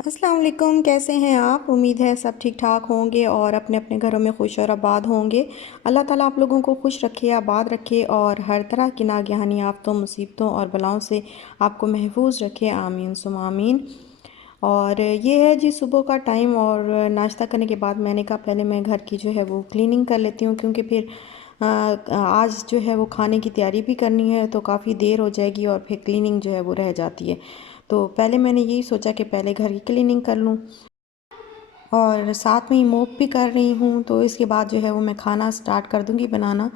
अस्सलाम वालेकुम। कैसे हैं आप? उम्मीद है सब ठीक ठाक होंगे और अपने अपने घरों में खुश और आबाद होंगे। अल्लाह ताला आप लोगों को खुश रखे, आबाद रखे और हर तरह की नागहानी आफतों, मुसीबतों और बलाओं से आपको महफूज रखे। आमीन सुम आमीन। और ये है जी सुबह का टाइम और नाश्ता करने के बाद मैंने कहा पहले मैं घर की जो है वो क्लीनिंग कर लेती हूँ, क्योंकि फिर आज जो है वो खाने की तैयारी भी करनी है तो काफ़ी देर हो जाएगी और फिर क्लीनिंग जो है वो रह जाती है। तो पहले मैंने यही सोचा कि पहले घर की क्लीनिंग कर लूँ और साथ में ही मोप भी कर रही हूँ। तो इसके बाद जो है वो मैं खाना स्टार्ट कर दूँगी बनाना।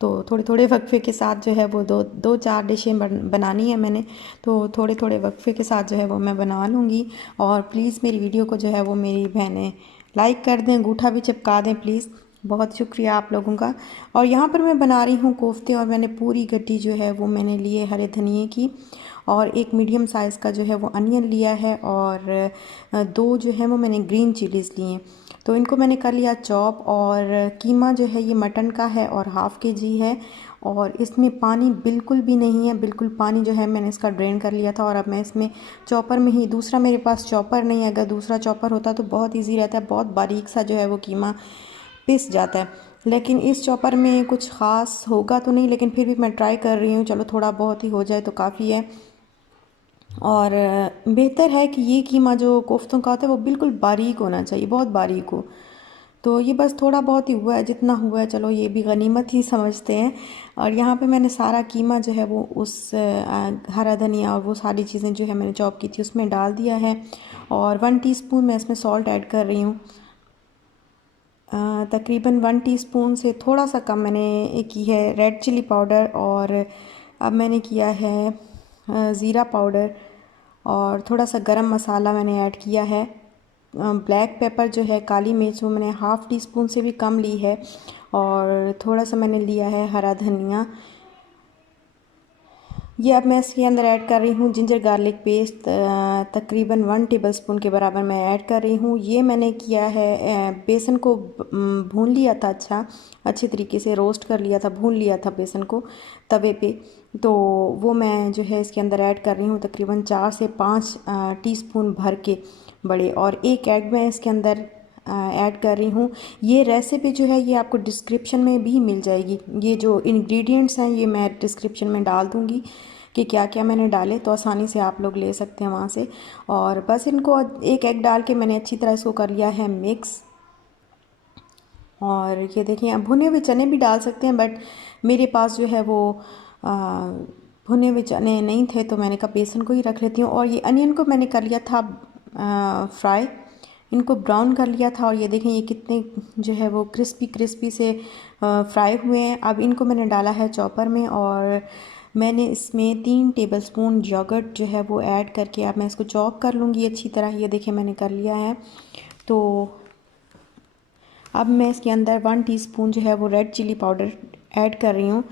तो थोड़े थोड़े वक्फे के साथ जो है वो दो दो चार डिशें बनानी है मैंने। तो थोड़े थोड़े वक्फे के साथ जो है वो मैं बना लूँगी। और प्लीज़ मेरी वीडियो को जो है वो मेरी बहनें लाइक कर दें, अंगूठा भी चिपका दें प्लीज़। बहुत शुक्रिया आप लोगों का। और यहाँ पर मैं बना रही हूँ कोफ्ते और मैंने पूरी गड्डी जो है वो मैंने लिए हरे धनिए की और एक मीडियम साइज़ का जो है वो अनियन लिया है और दो जो है वो मैंने ग्रीन चिलीज़ लिए हैं। तो इनको मैंने कर लिया चॉप। और कीमा जो है ये मटन का है और हाफ़ के जी है और इसमें पानी बिल्कुल भी नहीं है, बिल्कुल पानी जो है मैंने इसका ड्रेन कर लिया था। और अब मैं इसमें चॉपर में ही, दूसरा मेरे पास चॉपर नहीं है, अगर दूसरा चॉपर होता तो बहुत ईजी रहता है, बहुत बारीक सा जो है वो कीमा पिस जाता है। लेकिन इस चॉपर में कुछ ख़ास होगा तो नहीं, लेकिन फिर भी मैं ट्राई कर रही हूँ, चलो थोड़ा बहुत ही हो जाए तो काफ़ी है। और बेहतर है कि ये कीमा जो कोफ्तों का होता है वो बिल्कुल बारीक होना चाहिए, बहुत बारीक हो। तो ये बस थोड़ा बहुत ही हुआ है, जितना हुआ है चलो ये भी गनीमत ही समझते हैं। और यहाँ पे मैंने सारा कीमा जो है वो उस हरा धनिया और वो सारी चीज़ें जो है मैंने चॉप की थी उसमें डाल दिया है। और 1 टीस्पून मैं इसमें सॉल्ट ऐड कर रही हूँ। तकरीबन 1 टीस्पून से थोड़ा सा कम मैंने की है रेड चिली पाउडर। और अब मैंने किया है ज़ीरा पाउडर और थोड़ा सा गरम मसाला मैंने ऐड किया है। ब्लैक पेपर जो है, काली मिर्च, वो मैंने हाफ़ टी स्पून से भी कम ली है। और थोड़ा सा मैंने लिया है हरा धनिया। ये अब मैं इसके अंदर ऐड कर रही हूँ जिंजर गार्लिक पेस्ट, तकरीबन 1 टेबलस्पून के बराबर मैं ऐड कर रही हूँ। ये मैंने किया है, बेसन को भून लिया था, अच्छे तरीके से रोस्ट कर लिया था, भून लिया था बेसन को तवे पे। तो वो मैं जो है इसके अंदर ऐड कर रही हूँ तकरीबन 4 से 5 टीस्पून भर के बड़े। और एक एग मैं इसके अंदर ऐड कर रही हूँ। ये रेसिपी जो है ये आपको डिस्क्रिप्शन में भी मिल जाएगी, ये जो इंग्रेडिएंट्स हैं ये मैं डिस्क्रिप्शन में डाल दूँगी कि क्या क्या मैंने डाले, तो आसानी से आप लोग ले सकते हैं वहाँ से। और बस इनको एक एग डाल के मैंने अच्छी तरह इसको कर लिया है मिक्स। और ये देखिए, आप भुने हुए चने भी डाल सकते हैं, बट मेरे पास जो है वो भुने हुए चने नहीं थे तो मैंने कहा बेसन को ही रख लेती हूँ। और ये अनियन को मैंने कर लिया था फ्राई, इनको ब्राउन कर लिया था। और ये देखें ये कितने जो है वो क्रिस्पी क्रिस्पी से फ्राई हुए हैं। अब इनको मैंने डाला है चॉपर में और मैंने इसमें 3 टेबलस्पून योगर्ट जो है वो ऐड करके अब मैं इसको चॉप कर लूँगी अच्छी तरह। ये देखिए मैंने कर लिया है। तो अब मैं इसके अंदर 1 टीस्पून जो है वो रेड चिली पाउडर ऐड कर रही हूँ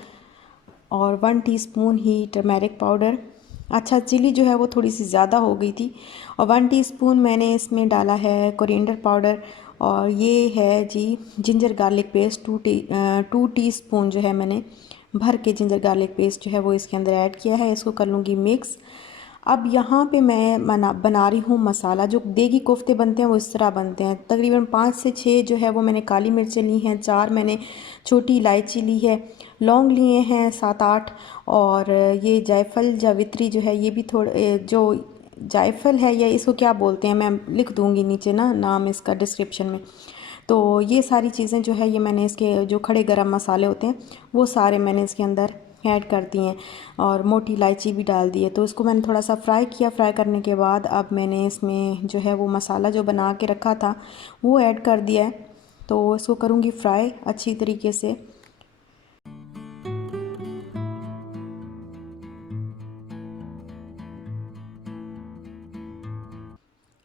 और 1 टीस्पून ही टर्मेरिक पाउडर। अच्छा, चिली जो है वो थोड़ी सी ज़्यादा हो गई थी। और 1 टीस्पून मैंने इसमें डाला है कोरिएंडर पाउडर। और ये है जी जिंजर गार्लिक पेस्ट, 2 टीस्पून जो है मैंने भर के जिंजर गार्लिक पेस्ट जो है वो इसके अंदर ऐड किया है। इसको कर लूँगी मिक्स। अब यहाँ पे मैं बना रही हूँ मसाला। जो देगी कोफ्ते बनते हैं वो इस तरह बनते हैं। तकरीबन 5 से 6 जो है वो मैंने काली मिर्चें ली हैं, 4 मैंने छोटी इलायची ली है, लौंग लिए हैं 7-8। और ये जायफल जावित्री जो है ये भी थोड़े, जो जायफल है या इसको क्या बोलते हैं मैं लिख दूँगी नीचे ना नाम इसका डिस्क्रिप्शन में। तो ये सारी चीज़ें जो है ये मैंने इसके जो खड़े गरम मसाले होते हैं वो सारे मैंने इसके अंदर ऐड कर दिए हैं और मोटी इलायची भी डाल दी है। तो इसको मैंने थोड़ा सा फ्राई किया। फ्राई करने के बाद अब मैंने इसमें जो है वो मसाला जो बना के रखा था वो ऐड कर दिया है। तो इसको करूँगी फ्राई अच्छी तरीके से।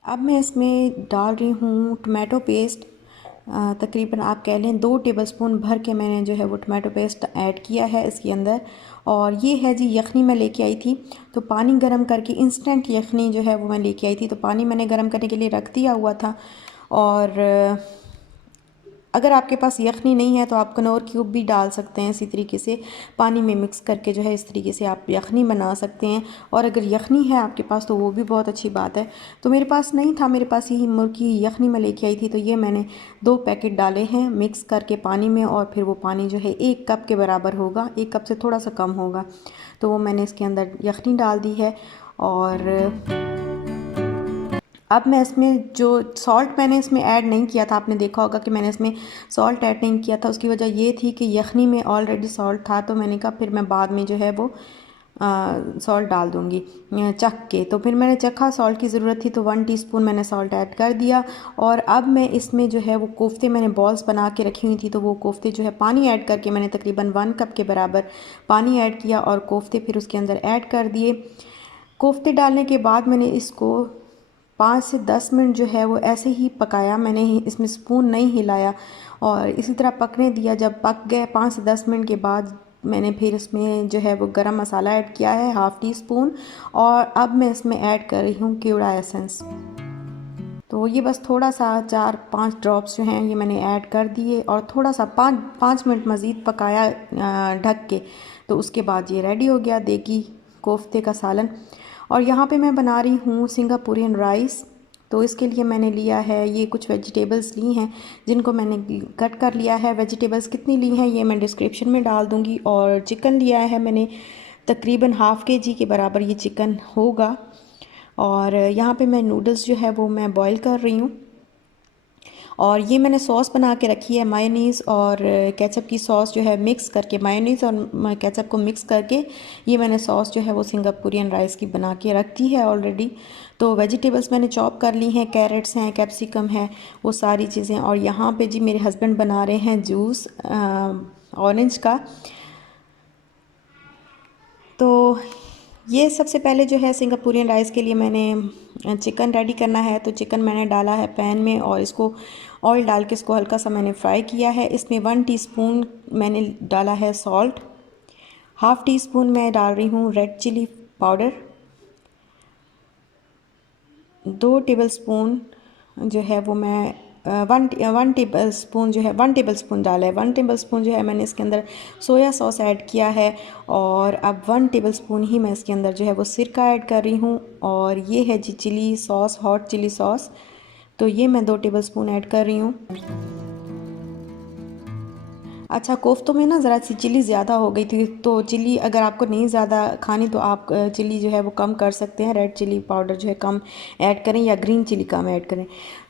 अब मैं इसमें डाल रही हूँ टमाटो पेस्ट। तकरीबन आप कह लें 2 टेबलस्पून भर के मैंने जो है वो टमाटो पेस्ट ऐड किया है इसके अंदर। और ये है जी यखनी मैं लेके आई थी, तो पानी गर्म करके इंस्टेंट यखनी जो है वो मैं लेके आई थी। तो पानी मैंने गर्म करने के लिए रख दिया हुआ था और अगर आपके पास यखनी नहीं है तो आप कनौर क्यूब भी डाल सकते हैं। इसी तरीके से पानी में मिक्स करके जो है इस तरीके से आप यखनी बना सकते हैं। और अगर यखनी है आपके पास तो वो भी बहुत अच्छी बात है। तो मेरे पास नहीं था, मेरे पास यही मुर्ग की यखनी मैं लेके आई थी, तो ये मैंने 2 पैकेट डाले हैं मिक्स करके पानी में। और फिर वो पानी जो है 1 कप के बराबर होगा, 1 कप से थोड़ा सा कम होगा। तो वो मैंने इसके अंदर यखनी डाल दी है। और अब मैं इसमें जो सॉल्ट मैंने इसमें ऐड नहीं किया था, आपने देखा होगा कि मैंने इसमें सॉल्ट ऐड नहीं किया था। उसकी वजह ये थी कि यखनी में ऑलरेडी सॉल्ट था, तो मैंने कहा फिर मैं बाद में जो है वो सॉल्ट डाल दूँगी चख के। तो फिर मैंने चखा सॉल्ट की ज़रूरत थी तो 1 टीस्पून मैंने सॉल्ट ऐड कर दिया। और अब मैं इसमें जो है वो कोफ्ते मैंने बॉल्स बना के रखी हुई थी, तो वो कोफ्ते जो है पानी ऐड करके मैंने तकरीबन 1 कप के बराबर पानी ऐड किया और कोफ्ते फिर उसके अंदर ऐड कर दिए। कोफ्ते डालने के बाद मैंने इसको 5 से 10 मिनट जो है वो ऐसे ही पकाया। मैंने इसमें स्पून नहीं हिलाया और इसी तरह पकने दिया। जब पक गए 5 से 10 मिनट के बाद मैंने फिर इसमें जो है वो गरम मसाला ऐड किया है 1/2 टीस्पून। और अब मैं इसमें ऐड कर रही हूँ केवड़ा एसेंस। तो ये बस थोड़ा सा 4-5 ड्रॉप्स जो हैं ये मैंने ऐड कर दिए और थोड़ा सा 5 मिनट मज़ीद पकाया ढक के। तो उसके बाद ये रेडी हो गया देगी कोफ्ते का सालन। और यहाँ पे मैं बना रही हूँ सिंगापुरियन राइस। तो इसके लिए मैंने लिया है ये कुछ वेजिटेबल्स ली हैं जिनको मैंने कट कर लिया है। वेजिटेबल्स कितनी ली हैं ये मैं डिस्क्रिप्शन में डाल दूँगी। और चिकन लिया है मैंने तकरीबन ½ kg के बराबर ये चिकन होगा। और यहाँ पे मैं नूडल्स जो है वो मैं बॉईल कर रही हूँ। और ये मैंने सॉस बना के रखी है मायोनीज़ और केचप की सॉस जो है मिक्स करके, मायोनीज़ और केचप को मिक्स करके ये मैंने सॉस जो है वो सिंगापुरियन राइस की बना के रखी है ऑलरेडी। तो वेजिटेबल्स मैंने चॉप कर ली हैं, कैरेट्स हैं, कैप्सिकम है, वो सारी चीज़ें। और यहाँ पे जी मेरे हस्बैंड बना रहे हैं जूस ऑरेंज का। तो ये सबसे पहले जो है सिंगापुरियन राइस के लिए मैंने चिकन रेडी करना है। तो चिकन मैंने डाला है पैन में और इसको ऑयल डाल के इसको हल्का सा मैंने फ्राई किया है। इसमें 1 टीस्पून मैंने डाला है सॉल्ट, ½ टीस्पून मैं डाल रही हूँ रेड चिली पाउडर, 2 टेबलस्पून जो है वो मैं 1 टेबल स्पून जो है 1 टेबल स्पून डाला है। 1 टेबल स्पून जो है मैंने इसके अंदर सोया सॉस ऐड किया है। और अब 1 टेबल स्पून ही मैं इसके अंदर जो है वो सिरका ऐड कर रही हूँ। और ये है जी chilli sauce, hot chilli sauce, तो ये मैं 2 टेबल स्पून ऐड कर रही हूँ। अच्छा, कोफ्तों में ना ज़रा सी चिली ज़्यादा हो गई थी, तो चिली अगर आपको नहीं ज़्यादा खानी तो आप चिली जो है वो कम कर सकते हैं। रेड चिली पाउडर जो है कम ऐड करें या ग्रीन चिली कम ऐड करें।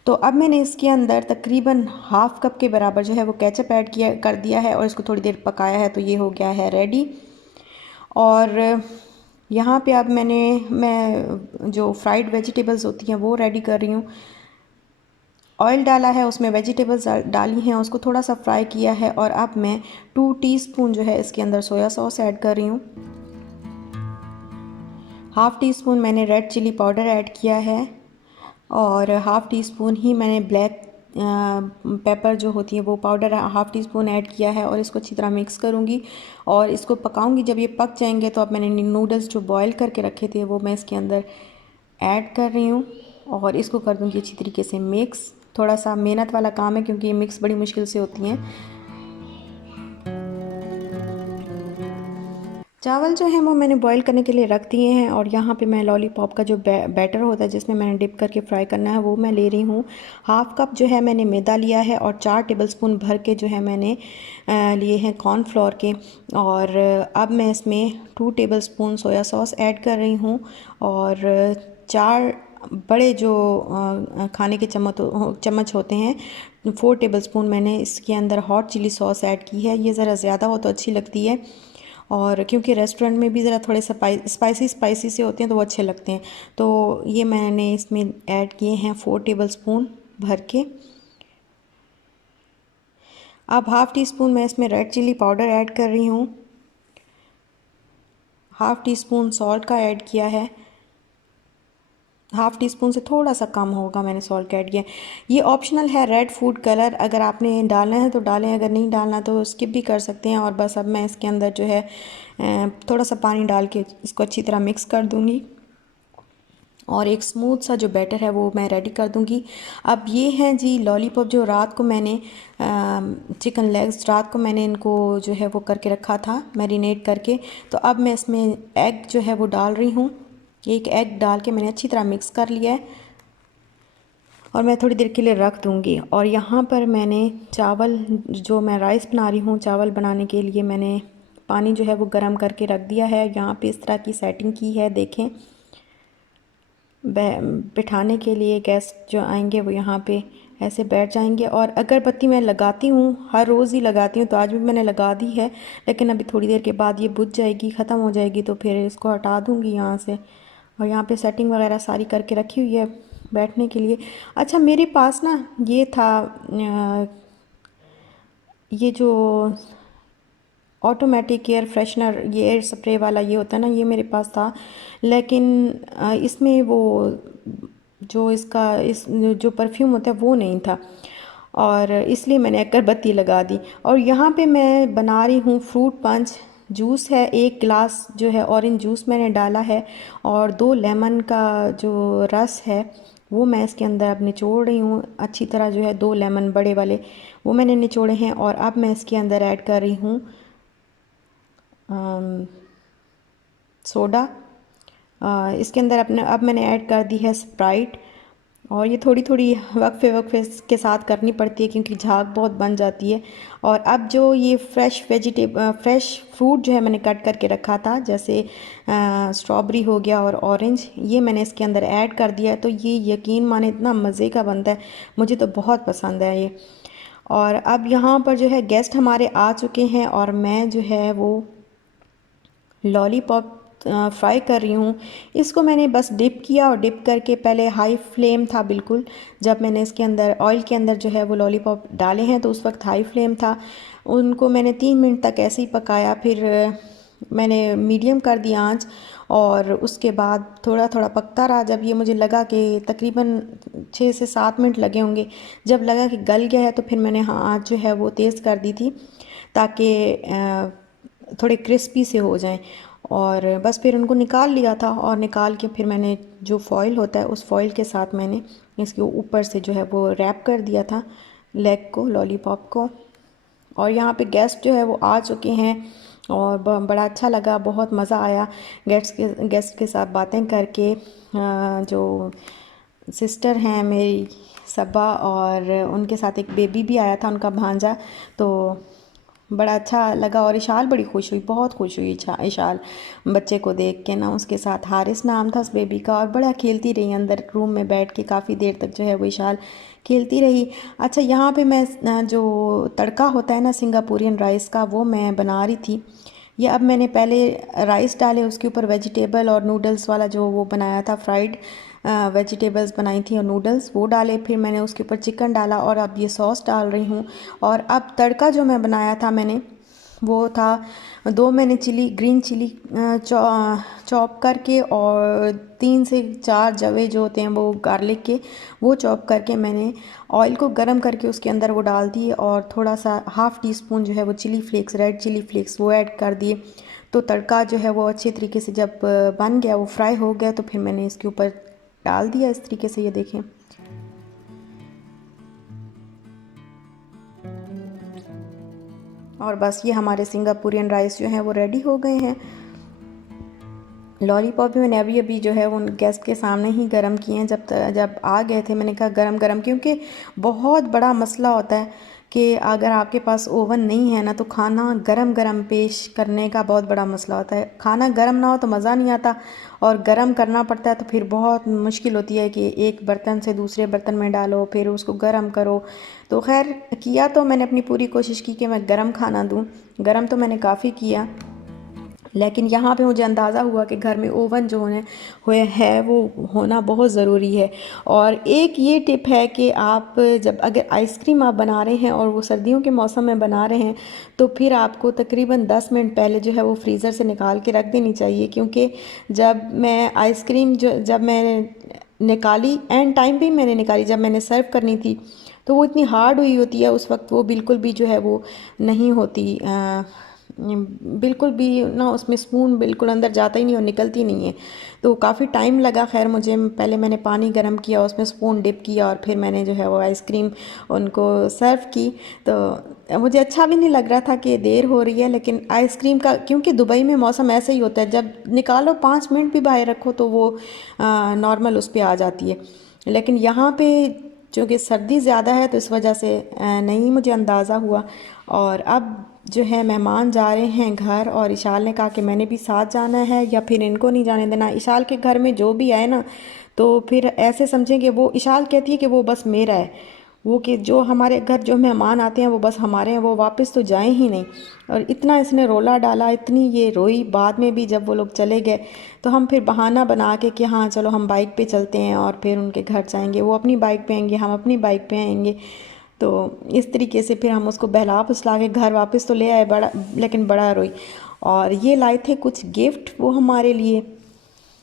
तो अब मैंने इसके अंदर तकरीबन ½ कप के बराबर जो है वो केचप ऐड किया कर दिया है और इसको थोड़ी देर पकाया है। तो ये हो गया है रेडी। और यहाँ पे अब मैं जो फ्राइड वेजिटेबल्स होती हैं वो रेडी कर रही हूँ। ऑयल डाला है, उसमें वेजिटेबल्स डाली हैं, उसको थोड़ा सा फ्राई किया है। और अब मैं 2 टीस्पून जो है इसके अंदर सोया सॉस ऐड कर रही हूँ। ½ टीस्पून मैंने रेड चिली पाउडर ऐड किया है और ½ टीस्पून ही मैंने ब्लैक पेपर जो होती है वो पाउडर ½ टीस्पून ऐड किया है। और इसको अच्छी तरह मिक्स करूँगी और इसको पकाऊँगी। जब ये पक जाएंगे तो अब मैंने नूडल्स जो बॉईल करके रखे थे वो मैं इसके अंदर ऐड कर रही हूँ और इसको कर दूँगी अच्छी तरीके से मिक्स। थोड़ा सा मेहनत वाला काम है क्योंकि ये मिक्स बड़ी मुश्किल से होती हैं। चावल जो हैं वो मैंने बॉईल करने के लिए रख दिए हैं। और यहाँ पे मैं लॉलीपॉप का जो बैटर होता है जिसमें मैंने डिप करके फ्राई करना है वो मैं ले रही हूँ। ½ कप जो है मैंने मैदा लिया है और 4 टेबलस्पून भर के जो है मैंने लिए हैं कॉर्नफ्लोर के। और अब मैं इसमें 2 टेबलस्पून सोया सॉस ऐड कर रही हूँ और 4 बड़े जो खाने के चम्मच होते हैं 4 टेबलस्पून मैंने इसके अंदर हॉट चिली सॉस ऐड की है। ये ज़रा ज़्यादा हो तो अच्छी लगती है और क्योंकि रेस्टोरेंट में भी ज़रा थोड़े स्पाइसी से होते हैं तो वो अच्छे लगते हैं। तो ये मैंने इसमें ऐड किए हैं 4 टेबलस्पून भर के। अब ½ टीस्पून मैं इसमें रेड चिली पाउडर ऐड कर रही हूँ, ½ टीस्पून सॉल्ट का ऐड किया है। ½ टीस्पून से थोड़ा सा कम होगा मैंने सॉल्ट ऐड किया। ये ऑप्शनल है रेड फूड कलर, अगर आपने डालना है तो डालें, अगर नहीं डालना तो स्किप भी कर सकते हैं। और बस अब मैं इसके अंदर जो है थोड़ा सा पानी डाल के इसको अच्छी तरह मिक्स कर दूँगी। और एक स्मूथ सा जो बैटर है वो मैं रेडी कर दूंगी। अब ये हैं जी लॉलीपॉप, जो रात को मैंने चिकन लेग्स रात को मैंने इनको जो है वो करके रखा था मैरिनेट करके। तो अब मैं इसमें एग जो है वो डाल रही हूँ। एक एग डाल के मैंने अच्छी तरह मिक्स कर लिया है और मैं थोड़ी देर के लिए रख दूँगी। और यहाँ पर मैंने चावल, जो मैं राइस बना रही हूँ, चावल बनाने के लिए मैंने पानी जो है वो गर्म करके रख दिया है। यहाँ पे इस तरह की सेटिंग की है, देखें। बिठाने के लिए गेस्ट जो आएंगे वो यहाँ पे ऐसे बैठ जाएंगे। और अगरबत्ती मैं लगाती हूँ, हर रोज़ ही लगाती हूँ, तो आज भी मैंने लगा दी है, लेकिन अभी थोड़ी देर के बाद ये बुझ जाएगी, ख़त्म हो जाएगी, तो फिर इसको हटा दूँगी यहाँ से। और यहाँ पे सेटिंग वगैरह सारी करके रखी हुई है बैठने के लिए। अच्छा, मेरे पास ना ये था, ये जो ऑटोमेटिक एयर फ्रेशनर, ये एयर स्प्रे वाला ये होता है ना, ये मेरे पास था, लेकिन इसमें वो जो इसका इस जो परफ्यूम होता है वो नहीं था, और इसलिए मैंने अगरबत्ती लगा दी। और यहाँ पे मैं बना रही हूँ फ्रूट पंच। जूस है, 1 गिलास जो है ऑरेंज जूस मैंने डाला है, और 2 लेमन का जो रस है वो मैं इसके अंदर अब निचोड़ रही हूँ अच्छी तरह, जो है 2 लेमन बड़े वाले वो मैंने निचोड़े हैं। और अब मैं इसके अंदर ऐड कर रही हूँ सोडा। इसके अंदर अब मैंने ऐड कर दी है स्प्राइट। और ये थोड़ी थोड़ी वक्फे वक्फे के साथ करनी पड़ती है, क्योंकि झाग बहुत बन जाती है। और अब जो ये फ्रेश फ्रूट जो है मैंने कट करके रखा था, जैसे स्ट्रॉबेरी हो गया और ऑरेंज, ये मैंने इसके अंदर ऐड कर दिया है। तो ये यकीन माने इतना मज़े का बनता है, मुझे तो बहुत पसंद है ये। और अब यहाँ पर जो है गेस्ट हमारे आ चुके हैं, और मैं जो है वो लॉलीपॉप फ्राई कर रही हूँ। इसको मैंने बस डिप किया, और डिप करके पहले हाई फ्लेम था बिल्कुल, जब मैंने इसके अंदर ऑयल के अंदर जो है वो लॉलीपॉप डाले हैं तो उस वक्त हाई फ्लेम था। उनको मैंने 3 मिनट तक ऐसे ही पकाया, फिर मैंने मीडियम कर दी आंच, और उसके बाद थोड़ा थोड़ा पकता रहा। जब ये मुझे लगा कि तकरीबन 6 से 7 मिनट लगे होंगे, जब लगा कि गल गया है, तो फिर मैंने हाँ आंच जो है वो तेज़ कर दी थी, ताकि थोड़े क्रिस्पी से हो जाएं। और बस फिर उनको निकाल लिया था, और निकाल के फिर मैंने जो फॉइल होता है उस फॉइल के साथ मैंने इसके ऊपर से जो है वो रैप कर दिया था लेग को, लॉलीपॉप को। और यहाँ पे गेस्ट जो है वो आ चुके हैं, और बड़ा अच्छा लगा, बहुत मज़ा आया गेस्ट के साथ बातें करके। जो सिस्टर हैं मेरी सबा, और उनके साथ एक बेबी भी आया था, उनका भांजा, तो बड़ा अच्छा लगा। और इशाल बड़ी खुश हुई, बहुत खुश हुई इशाल बच्चे को देख के ना। उसके साथ हारिस नाम था उस बेबी का, और बड़ा खेलती रही अंदर रूम में बैठ के, काफ़ी देर तक जो है वो इशाल खेलती रही। अच्छा, यहाँ पे मैं जो तड़का होता है ना सिंगापुरियन राइस का, वो मैं बना रही थी। ये अब मैंने पहले राइस डाले, उसके ऊपर वेजिटेबल और नूडल्स वाला जो वो बनाया था, फ्राइड वेजिटेबल्स बनाई थी और नूडल्स वो डाले, फिर मैंने उसके ऊपर चिकन डाला, और अब ये सॉस डाल रही हूँ। और अब तड़का जो मैं बनाया था मैंने, वो था 2 मैंने ग्रीन चिली चॉप करके, और 3 से 4 जवे जो होते हैं वो गार्लिक के, वो चॉप करके मैंने ऑयल को गरम करके उसके अंदर वो डाल दिए, और थोड़ा सा ½ टी स्पून जो है वो chilli flakes, red chilli flakes वो ऐड कर दिए। तो तड़का जो है वो अच्छे तरीके से जब बन गया, वो फ्राई हो गया, तो फिर मैंने इसके ऊपर डाल दिया इस तरीके से, ये देखें। और बस ये हमारे सिंगापुरियन राइस जो हैं वो रेडी हो गए हैं। लॉलीपॉप भी मैंने अभी अभी जो है वो गेस्ट के सामने ही गरम किए हैं, जब आ गए थे मैंने कहा गरम गरम, क्योंकि बहुत बड़ा मसला होता है कि अगर आपके पास ओवन नहीं है ना, तो खाना गरम गरम पेश करने का बहुत बड़ा मसला होता है। खाना गरम ना हो तो मज़ा नहीं आता, और गरम करना पड़ता है, तो फिर बहुत मुश्किल होती है कि एक बर्तन से दूसरे बर्तन में डालो, फिर उसको गरम करो। तो खैर, किया तो मैंने अपनी पूरी कोशिश की कि मैं गरम खाना दूँ, गरम तो मैंने काफ़ी किया, लेकिन यहाँ पे मुझे अंदाज़ा हुआ कि घर में ओवन जो हुए है वो होना बहुत ज़रूरी है। और एक ये टिप है कि आप जब अगर आइसक्रीम आप बना रहे हैं और वो सर्दियों के मौसम में बना रहे हैं, तो फिर आपको तकरीबन 10 मिनट पहले जो है वो फ्रीज़र से निकाल के रख देनी चाहिए, क्योंकि जब मैं निकाली, एंड टाइम पे ही मैंने निकाली, जब मैंने सर्व करनी थी, तो वो इतनी हार्ड हुई होती है उस वक्त, वो बिल्कुल भी जो है वो नहीं होती, बिल्कुल भी ना उसमें स्पून बिल्कुल अंदर जाता ही नहीं और निकलती नहीं है। तो काफ़ी टाइम लगा। खैर मुझे पहले मैंने पानी गर्म किया, उसमें स्पून डिप किया और फिर मैंने जो है वो आइसक्रीम उनको सर्व की। तो मुझे अच्छा भी नहीं लग रहा था कि देर हो रही है, लेकिन आइसक्रीम का क्योंकि दुबई में मौसम ऐसे ही होता है, जब निकालो 5 मिनट भी बाहर रखो तो वो नॉर्मल उस पर आ जाती है। लेकिन यहाँ पे चूँकि सर्दी ज़्यादा है तो इस वजह से नहीं मुझे अंदाज़ा हुआ। और अब जो है मेहमान जा रहे हैं घर, और इशाल ने कहा कि मैंने भी साथ जाना है या फिर इनको नहीं जाने देना। इशाल के घर में जो भी आए ना तो फिर ऐसे समझें कि वो, इशाल कहती है कि वो बस मेरा है, वो कि जो हमारे घर जो मेहमान आते हैं वो बस हमारे हैं, वो वापस तो जाएं ही नहीं। और इतना इसने रोला डाला, इतनी ये रोई बाद में भी जब वो लोग चले गए। तो हम फिर बहाना बना के कि हाँ चलो हम बाइक पे चलते हैं और फिर उनके घर जाएंगे, वो अपनी बाइक पे आएंगे, हम अपनी बाइक पे आएंगे। तो इस तरीके से फिर हम उसको बहला फुसला के घर वापस तो ले आए, बड़ा लेकिन बड़ा रोई। और ये लाए थे कुछ गिफ्ट वो हमारे लिए,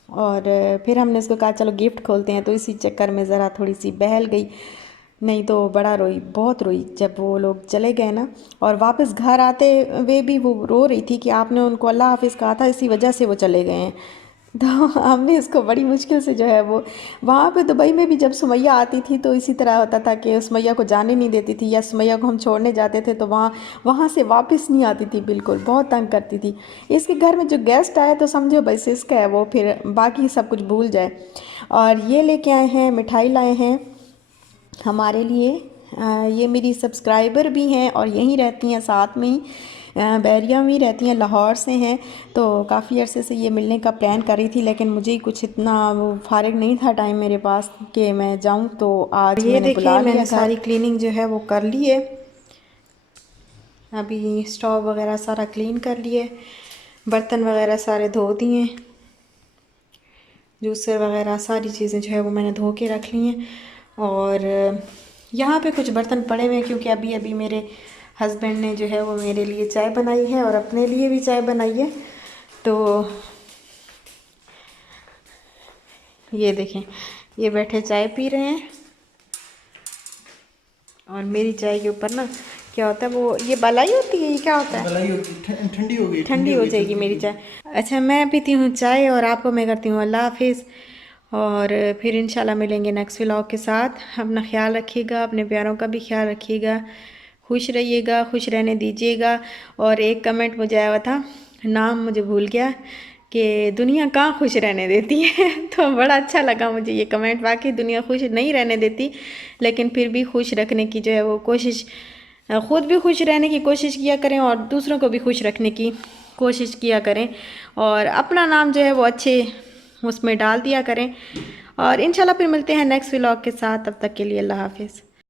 और फिर हमने उसको कहा चलो गिफ्ट खोलते हैं, तो इसी चक्कर में ज़रा थोड़ी सी बहल गई, नहीं तो बड़ा रोई, बहुत रोई जब वो लोग चले गए ना। और वापस घर आते हुए भी वो रो रही थी कि आपने उनको अल्लाह हाफिज़ कहा था, इसी वजह से वो चले गए हैं। तो हमने इसको बड़ी मुश्किल से जो है वो, वहाँ पे दुबई में भी जब सुमैया आती थी तो इसी तरह होता था कि सुमैया को जाने नहीं देती थी, या सुमैया को हम छोड़ने जाते थे तो वहाँ वहाँ से वापस नहीं आती थी, बिल्कुल बहुत तंग करती थी। इसके घर में जो गेस्ट आए तो समझो बस इसका है वो, फिर बाकी सब कुछ भूल जाए। और ये लेके आए हैं, मिठाई लाए हैं हमारे लिए। ये मेरी सब्सक्राइबर भी हैं और यहीं रहती हैं साथ में ही, बैरिया में ही रहती हैं, लाहौर से हैं। तो काफ़ी अरसे से ये मिलने का प्लान कर रही थी, लेकिन मुझे ही कुछ इतना वो फारिग नहीं था टाइम मेरे पास कि मैं जाऊं, तो आज ये मैंने देखिए बुला लिया मैंने घर। सारी क्लीनिंग जो है वो कर ली है। अभी स्टोव वगैरह सारा क्लीन कर लिए, बर्तन वगैरह सारे धो दिए, जूसर वगैरह सारी चीज़ें जो है वो मैंने धो के रख ली हैं। और यहाँ पे कुछ बर्तन पड़े हुए हैं क्योंकि अभी अभी मेरे हस्बैंड ने जो है वो मेरे लिए चाय बनाई है और अपने लिए भी चाय बनाई है। तो ये देखें, ये बैठे चाय पी रहे हैं, और मेरी चाय के ऊपर ना क्या होता है वो, ये बलाई होती है, ये क्या होता है, मलाई होती, ठंडी हो गई, ठंडी हो जाएगी मेरी चाय। अच्छा मैं पीती हूँ चाय और आपको मैं करती हूँ अल्लाह हाफिज़। और फिर इंशाल्लाह मिलेंगे नेक्स्ट व्लॉग के साथ। अपना ख्याल रखिएगा, अपने प्यारों का भी ख्याल रखिएगा, खुश रहिएगा, खुश रहने दीजिएगा। और एक कमेंट मुझे आया हुआ था, नाम मुझे भूल गया, कि दुनिया कहाँ खुश रहने देती है तो बड़ा अच्छा लगा मुझे ये कमेंट। वाकई दुनिया खुश नहीं रहने देती, लेकिन फिर भी खुश रखने की जो है वो कोशिश, ख़ुद भी खुश रहने की कोशिश किया करें और दूसरों को भी खुश रखने की कोशिश किया करें, और अपना नाम जो है वो अच्छे उसमें डाल दिया करें। और इंशाल्लाह फिर मिलते हैं नेक्स्ट व्लॉग के साथ, तब तक के लिए अल्लाह हाफिज़।